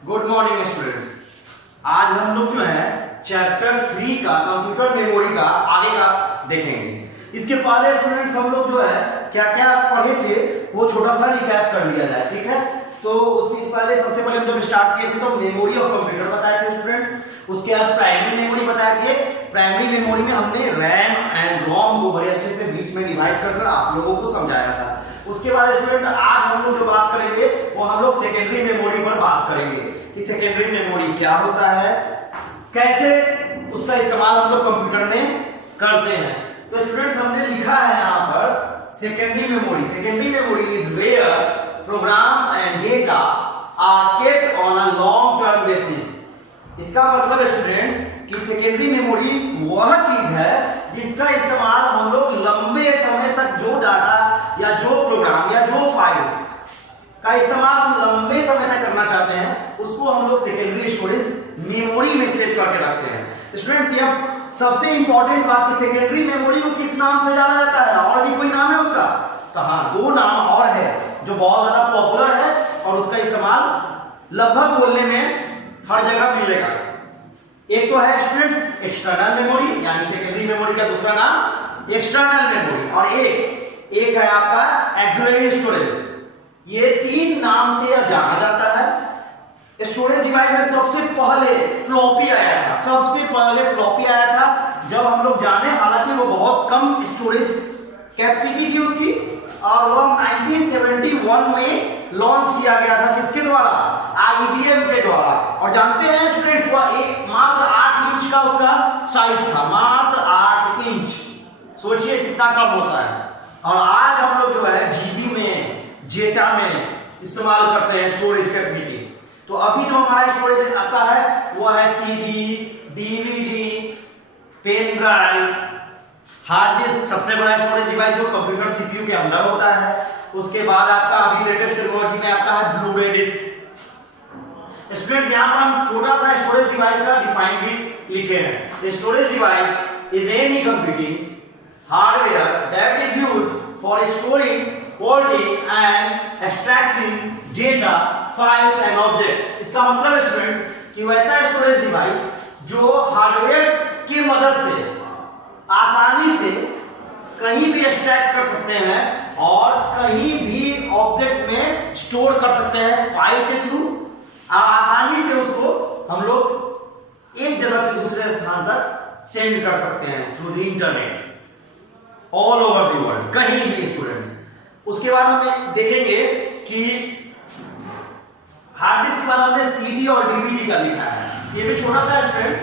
Good morning students. आज हम लोग जो है चैप्टर 3 का कंप्यूटर मेमोरी का आगे का देखेंगे। इसके पहले स्टूडेंट्स हम लोग जो है क्या क्या पढ़े थे वो छोटा सा रिकैप कर लिया जाए, ठीक है। तो उससे पहले सबसे पहले हम जब स्टार्ट किए थे तो मेमोरी ऑफ कंप्यूटर बताए थे स्टूडेंट। उसके बाद प्राइमरी मेमोरी बताए थे। प्राइमरी मेमोरी में हमने रैम एंड रोम को बड़े अच्छे से बीच में डिवाइड कर आप लोगों को समझाया था। उसके बाद स्टूडेंट आज हम लोग जो बात करेंगे वो हम लोग सेकेंडरी मेमोरी पर बात करेंगे कि सेकेंडरी मेमोरी क्या होता है, कैसे उसका इस्तेमाल हम लोग कंप्यूटर में करते हैं। तो स्टूडेंट्स हमने लिखा है यहाँ पर secondary memory. Secondary memory is where programs and data are kept on a long term basis. इसका मतलब स्टूडेंट्स कि सेकेंडरी मेमोरी वह चीज है जिसका इस्तेमाल हम लोग लंबे समय तक जो डाटा या जो प्रोग्राम या जो फाइल्स का इस्तेमाल हम लंबे समय तक करना चाहते हैं उसको हम लोग सेकेंडरी स्टोरेज मेमोरी में सेव करके रखते हैं। स्टूडेंट्स ये सबसे इंपॉर्टेंट बात कि सेकेंडरी मेमोरी को किस नाम से जाना जाता है, और भी कोई नाम है उसका? तो हाँ, दो नाम और है जो बहुत ज्यादा पॉपुलर है और उसका इस्तेमाल लगभग बोलने में हर जगह मिलेगा। एक तो है स्टूडेंट्स एक्सटर्नल मेमोरी, यानी सेकेंडरी मेमोरी का दूसरा नाम एक्सटर्नल मेमोरी, और एक है आपका एक्सिलरी स्टोरेज। ये तीन नाम से जाना जाता है। स्टोरेज डिवाइस में सबसे पहले फ्लॉपी आया था, सबसे पहले फ्लॉपी आया था जब हम लोग जाने, हालांकि वो बहुत कम स्टोरेज कैपेसिटी थी उसकी, और वो 1971 में लॉन्च किया गया था। किसके द्वारा? IBM के द्वारा। और जानते हैं स्टूडेंट्स वो मात्र 8 इंच का उसका साइज था, मात्र 8 इंच। सोचिए कितना कम होता है। और आज हम लोग जो है जीबी में, जेटा में इस्तेमाल करते हैं स्टोरेज कैपेसिटी। तो अभी जो हमारा स्टोरेज आता है वो है CD, DVD, pen drive, hard disk. सबसे बड़ा स्टोरेज डिवाइस जो कंप्यूटर CPU के अंदर होता है। उसके बाद आपका अभी लेटेस्ट टेक्नोलॉजी में आपका है ब्लू रे डिस्क। स्टूडेंट यहाँ पर हम छोटा सा स्टोरेज डिवाइस का डिफाइन भी लिखे हैं। Storage device is any computing hardware that is used for storing, holding and extracting data, files and objects। इसका मतलब स्टूडेंट्स कि वैसा स्टोरेज डिवाइस जो हार्डवेयर की मदद से आसानी से कहीं भी एक्सट्रैक्ट कर सकते हैं और कहीं भी ऑब्जेक्ट में स्टोर कर सकते हैं फाइल के थ्रू, और आसानी से उसको हम लोग एक जगह से दूसरे स्थान तक सेंड कर सकते हैं through the internet all over the world, कहीं भी स्टूडेंट्स। उसके बाद हम देखेंगे कि हार्ड डिस्क के बाद हमने CD और DVD का लिखा है। ये भी छोटा सा स्टूडेंट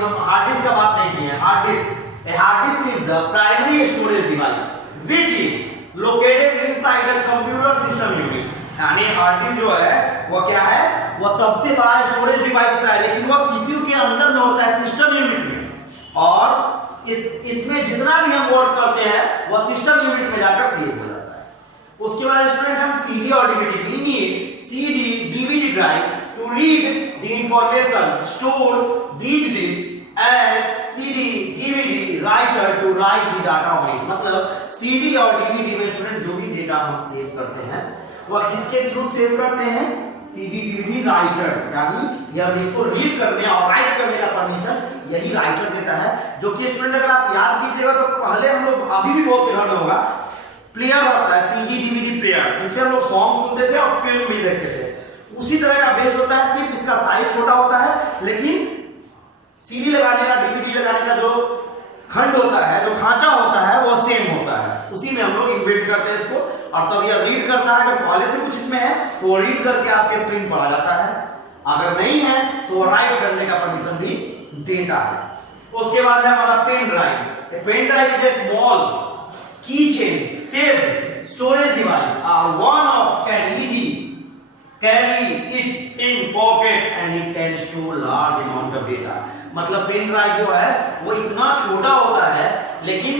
हम हार्ड डिस्क का बात नहीं की है। Hard disk is the primary storage device which is located inside the computer system unit. यानी हार्ड डिस्क जो है वो क्या है, वो सबसे बड़ा स्टोरेज डिवाइस होता है, लेकिन वो CPU के अंदर में होता है, सिस्टम यूनिट में। और इसमें जितना भी हम वर्क करते हैं वह सिस्टम यूनिट में जाकर सेव हो जाता है। उसके बाद स्टूडेंट हम CD और DVD, we need CD, DVD drive to read the information stored these disks and CD, DVD writer to write the data on it। मतलब CD और DVD में स्टूडेंट जो भी डेटा हम सेव करते हैं वह किसके थ्रू सेव करते हैं? CD, DVD राइटर, यानी यह इसको रीड करने और राइट करने का परमिशन यही राइटर देता है। जो कि स्टूडेंट अगर आप याद कीजिएगा तो पहले हम लोग, अभी भी बहुत ध्यान में होगा, प्लेयर होता है CD, DVD प्लेयर, जिसमें हम लोग सॉन्ग सुनते थे और फिल्म भी देखते थे। उसी तरह का बेस होता है, सिर्फ इसका साइज छोटा होता है, लेकिन CD लगाने का, DVD लगाने का जो खंड होता है, जो खांचा होता है वो सेम होता है। उसी में हम लोग इनबिल्ट करते हैं इसको, और तब यह रीड करता है। अगर पहले से कुछ इसमें है तो वो रीड करके आपके स्क्रीन पर आ जाता है, अगर नहीं है तो वो राइट करने का परमिशन भी देता है। उसके बाद है हमारा pen drive. Pen drive is a small keychain saved storage device और one of can easy carry it in pocket and it can store large amount of data. मतलब पेन ड्राइव जो है वो इतना छोटा होता है, लेकिन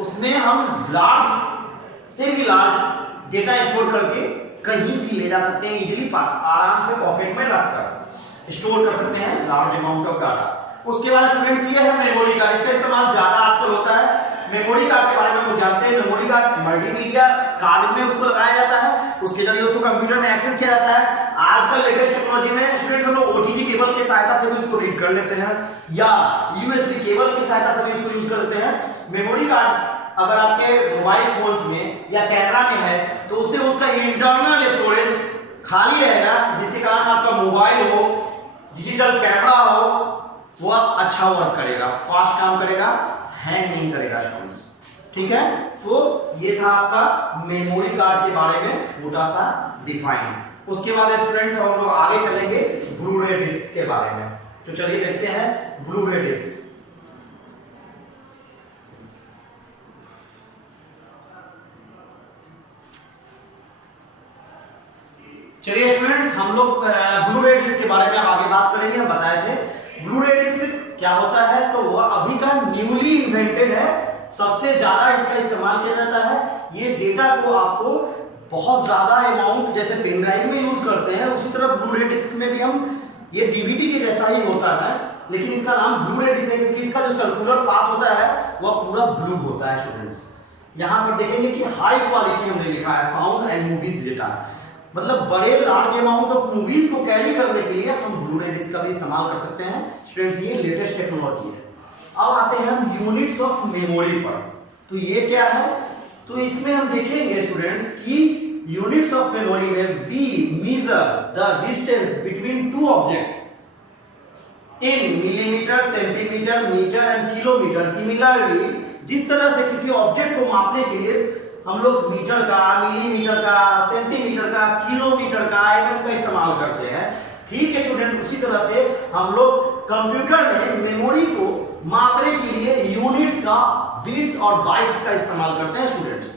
उसमें हम लार्ज से भी लार्ज डेटा स्टोर करके कहीं भी ले जा सकते हैं, इजीली आराम से पॉकेट में रखकर स्टोर कर सकते हैं लार्ज अमाउंट ऑफ डाटा। उसके बाद स्टूडेंट्स ये है मेमोरी कार्ड। इसका इस्तेमाल ज्यादा आजकल होता है। मेमोरी कार्ड के बारे में हम जानते हैं, मेमोरी कार्ड मल्टीमीडिया कार्ड में उसको लगाया जाता है, उसके जरिए उसको कंप्यूटर में एक्सेस किया जाता है। आजकल लेटेस्ट टेक्नोलॉजी में स्टूडेंट हम लोग ओटीजी केबल की सहायता से भी इसको रीड कर लेते हैं या यूएसबी केबल की सहायता से भी इसको यूज कर लेते हैं। मेमोरी कार्ड अगर आपके मोबाइल फोन्स में या कैमरा में है तो उससे उसका इंटरनल स्टोरेज खाली रहेगा, जिसके कारण आपका मोबाइल हो, डिजिटल कैमरा हो, वो अच्छा वर्क करेगा, फास्ट काम करेगा, हैंग नहीं करेगा स्टूडेंट्स। ठीक है, तो ये था आपका मेमोरी कार्ड के बारे में छोटा सा डिफाइन। उसके बाद स्टूडेंट्स हम लोग आगे चलेंगे ब्लू-रे डिस्क के बारे में। तो चलिए देखते हैं ब्लू-रे डिस्क। चलिए स्टूडेंट्स, हम लोग ब्लू-रे डिस्क के बारे में आगे बात करेंगे। हम बताए थे ब्लू-रे डिस्क क्या होता है, तो वह अभी का न्यूली इन्वेंटेड है, सबसे ज्यादा इसका इस्तेमाल किया जाता है। ये डेटा को आपको बहुत ज्यादा अमाउंट जैसे पेन ड्राइव में यूज करते हैं, उसी तरह ब्लू-रे डिस्क में भी हम, ये डीवीडी के जैसा ही होता है, लेकिन इसका नाम ब्लू-रे डिस्क है क्योंकि इसका जो सर्कुलर पार्ट होता है वह पूरा ब्लू होता है स्टूडेंट्स। यहाँ पर देखेंगे कि हाई क्वालिटी हमने लिखा है साउंड एंड मूवीज डेटा, मतलब बड़े लार्ज अमाउंट ऑफ मूवीज को कैरी करने के लिए हम ब्लू-रे डिस्क का भी इस्तेमाल कर सकते हैं स्टूडेंट्स। ये लेटेस्ट टेक्नोलॉजी है। अब आते हैं हम यूनिट्स ऑफ मेमोरी पर। तो ये क्या है, तो इसमें हम देखेंगे स्टूडेंट्स कि यूनिट्स ऑफ मेमोरी में we measure the distance between two objects in millimetre, centimetre, metre and kilometre. Similarly जिस तरह से किसी ऑब्जेक्ट को मापने के लिए हम लोग मीटर का, मिलीमीटर का, सेंटीमीटर का, किलोमीटर का, एमएम का इस्तेमाल करते हैं, ठीक है स्टूडेंट, उसी तरह से हम लोग कंप्यूटर में मेमोरी को मापने के लिए यूनिट्स का, बिट्स और बाइट्स का इस्तेमाल करते हैं स्टूडेंट्स।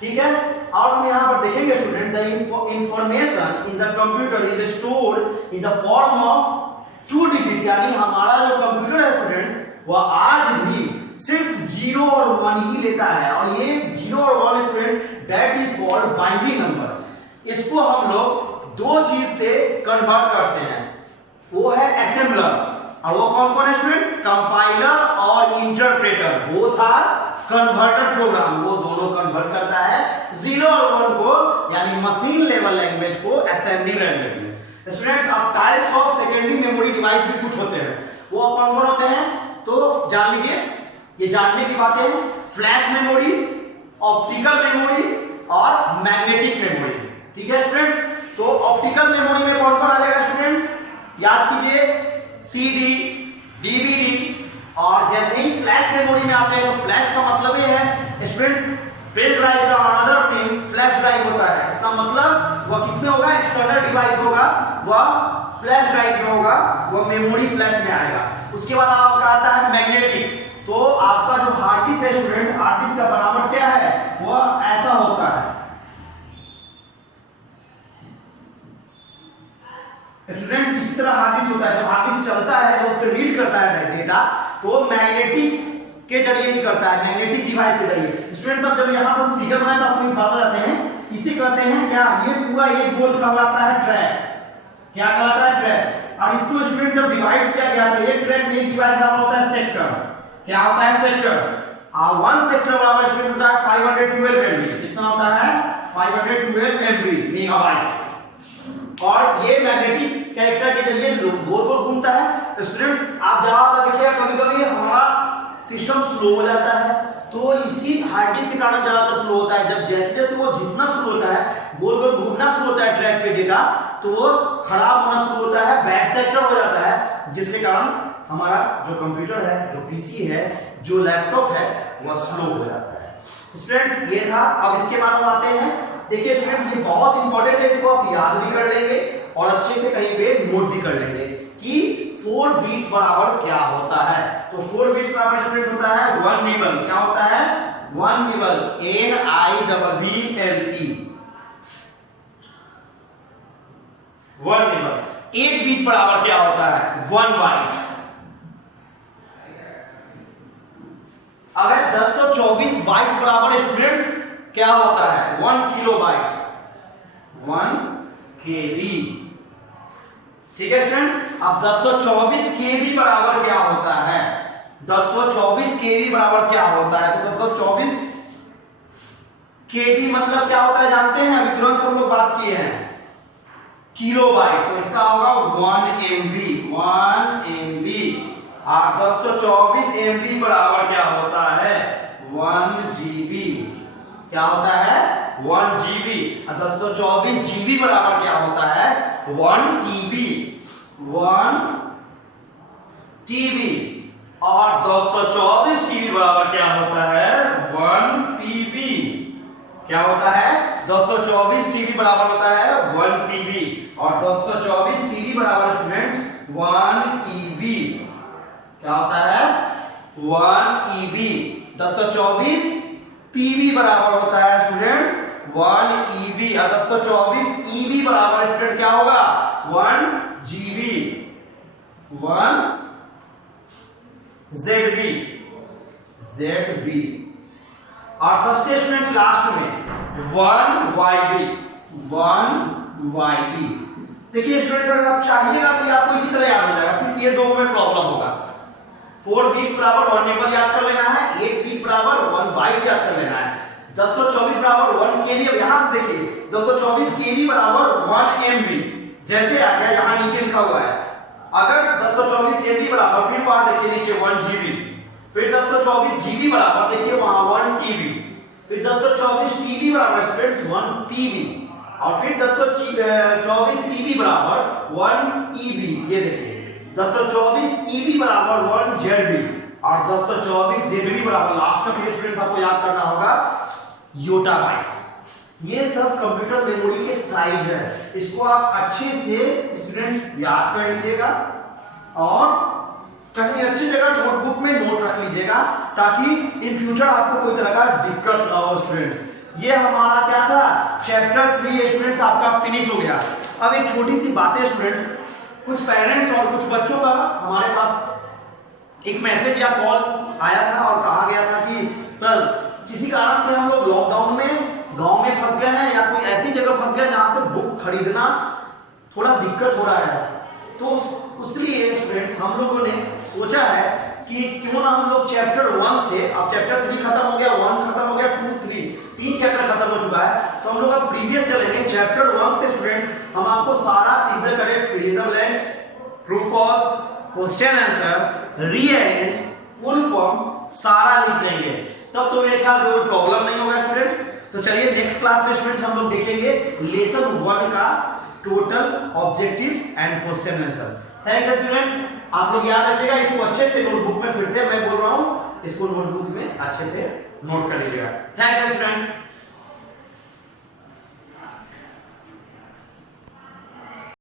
ठीक है, और हम यहाँ पर देखेंगे student, the information in the computer is stored in the form of 2 digit, यानी हमारा जो कंप्यूटर है स्टूडेंट वह आज भी सिर्फ 0 और 1 ही लेता है, और ये 0 और 1 student that is called binary number. इसको हम लोग दो चीज से कन्वर्ट करते हैं, वो है असेंबलर, और वो कौन कौन है स्टूडेंट, कंपाइलर और interpreter, both are converter program. वो दोनों कन्वर्ट करता है 0 और 1 को, यानी मशीन लेवल लैंग्वेज को असेंबली लैंग्वेज में। स्टूडेंट्स, अब types of secondary memory device भी कुछ होते हैं, वो कौन कौन होते हैं तो जान लीजिए, ये जानने की बातें हैं। फ्लैश मेमोरी, ऑप्टिकल मेमोरी और मैग्नेटिक मेमोरी। ठीक है स्टूडेंट्स, तो ऑप्टिकल मेमोरी में कौन कौन आ जाएगा स्टूडेंट्स, याद कीजिए, सीडी, डीवीडी, और जैसे ही फ्लैश मेमोरी में आते हैं तो फ्लैश का मतलब ये है स्टूडेंट्स, पेन ड्राइव का अनदर नेम फ्लैश ड्राइव होता है। इसका मतलब वह किसमें होगा, एक्सटर्नल डिवाइस होगा, वह फ्लैश ड्राइव में होगा, वह मेमोरी फ्लैश में आएगा। उसके बाद आपका आता है मैग्नेटिक, तो आपका जो हार्ड डिस्क है स्टूडेंट, हार्ड डिस्क का बनावट क्या है, वह ऐसा होता है स्टूडेंट, इसी तरह हार्ड डिस्क होता है। जब हार्ड डिस्क चलता है, जब उससे रीड करता है डेटा, तो मैग्नेटिक के जरिए ही करता है, मैग्नेटिक डिवाइस के जरिए। स्टूडेंट्स, अब जब यहाँ पर फिगर बनाए तो आपको एक बात बताते हैं, इसे कहते हैं क्या, ये पूरा एक गोल कहलाता है ट्रैक। क्या कहलाता है, ट्रैक। और इसको स्टूडेंट जब डिवाइड किया गया तो एक ट्रैक में एक डिवाइड होता है सेक्टर। क्या होता है, सेक्टर। और 1 सेक्टर बराबर स्टूडेंट होता है 512 एमबी। कितना होता है, 512 एमबी मेगाबाइट। और ये मैग्नेटिक कैरेक्टर के जरिए गोल गोल घूमता है। स्टूडेंट्स, आप जहां देखिएगा कभी कभी हमारा सिस्टम स्लो हो जाता है, तो इसी हार्ड डिस्क के कारण ज्यादातर स्लो होता है। जब जैसे जैसे वो जितना स्लो होता है, गोल गोल घूमना शुरू होता है ट्रैक पे डेटा, तो वो खराब होना शुरू होता है, बैड सेक्टर हो जाता है, जिसके कारण हमारा जो कंप्यूटर है, जो पीसी है, जो लैपटॉप है, वह स्लो हो जाता है। स्टूडेंट्स, ये था। अब इसके बाद हम आते हैं, देखिए स्टूडेंट्स, ये बहुत इंपॉर्टेंट है, इसको आप याद भी कर लेंगे और अच्छे से कहीं पे नोट भी कर लेंगे कि 4 बिट्स बराबर क्या होता है। तो 4 बिट्स बराबर स्टूडेंट होता है 1 निबल। क्या होता है, 1 निबल, NIBBLE, 1 निबल। 8 बिट बराबर क्या होता है, 1 बाइट। अब 1024 बाइट्स बराबर स्टूडेंट्स क्या होता है, 1 किलोबाइट, 1 KB। ठीक है स्टूडेंट, अब 1024 KB बराबर क्या होता है, 1024 KB बराबर क्या होता है, तो 1024 केबी मतलब क्या होता है जानते हैं, अभी तुरंत हम लोग बात किए हैं, किलोबाइट, तो इसका होगा 1 MB 1 MB। और 224 MB बराबर क्या होता है 1 GB, क्या होता है 1 GB। और 224 GB बराबर क्या होता है 1 TB 1 TB। और 224 TB बराबर क्या होता है 1 PB, क्या होता है 224 TB बराबर होता है 1 PB। और 224 PB बराबर स्टूडेंट्स 1 EB, क्या होता है 1 EB। 224 PB बराबर होता है स्टूडेंट्स 1 EB। और 224 EB बराबर स्टूडेंट क्या होगा 1 GB 1 ZB। और सबसे स्टूडेंट लास्ट में 1 YB। देखिए स्टूडेंट अगर आप चाहिएगा तो आपको इसी तरह याद हो जाएगा, सिर्फ ये दो में प्रॉब्लम होगा। 4 बीट्स बराबर 1 नीबल याद कर लेना है, 8 बीट बराबर 1 बाइट्स याद कर लेना है। 224 बराबर 1 केबी। अब यहां से देखिए 224 केबी बराबर 1 MB, जैसे आ गया यहां नीचे लिखा हुआ है। अगर 224 MB बराबर, फिर वहां देखिए नीचे 1 GB, फिर 224 GB बराबर देखिए वहां 1 TB, फिर 224 TB बराबर स्टूडेंट्स 1 PB, और फिर 224 PB बराबर 1 EB। ये देखिए 224 EB बराबर 1 ZB, और 224 ZB बराबर लास्ट में स्टूडेंट्स आपको याद करना होगा योटा बाइट्स। ये सब कंप्यूटर मेमोरी के साइज है, इसको आप अच्छे से स्टूडेंट्स याद कर लीजिएगा और कहीं अच्छी जगह नोटबुक में नोट रख लीजिएगा, ताकि इन फ्यूचर आपको कोई तरह का दिक्कत ना हो स्टूडेंट्स। ये हमारा क्या था चैप्टर 3 स्टूडेंट्स आपका फिनिश हो गया। अब एक छोटी सी बात है स्टूडेंट्स, कुछ पेरेंट्स और कुछ बच्चों का हमारे पास एक मैसेज या कॉल आया था और कहा गया था कि सर किसी कारण से हम लोग लॉकडाउन में गांव में फंस गए हैं या कोई ऐसी जगह फंस गए जहां से बुक खरीदना थोड़ा दिक्कत हो रहा है। तो इसलिए स्टूडेंट्स हम लोगों ने सोचा है कि क्यों ना हम लोग चैप्टर 1 से, अब चैप्टर 3 खत्म हो गया, 1 खत्म हो गया, 2 3 तीन चैप्टर खत्म हो चुका है, तो हम लोग अब प्रीवियस चलेंगे चैप्टर 1 से स्टूडेंट। हम आपको सारा tick the correct, fill in the blanks, true false, question answer, rearrange, full form सारा लिख देंगे, तब तो मेरे ख्याल से कोई प्रॉब्लम नहीं होगा स्टूडेंट्स। तो चलिए नेक्स्ट क्लास में स्टूडेंट हम लोग देखेंगे लेसन 1 का total objectives and question answer. Thank you student, आप लोग याद रखिएगा, इसको अच्छे से नोटबुक में, फिर से मैं बोल रहा हूं, इसको नोटबुक में अच्छे से नोट कर लीजिएगा। Thank you student.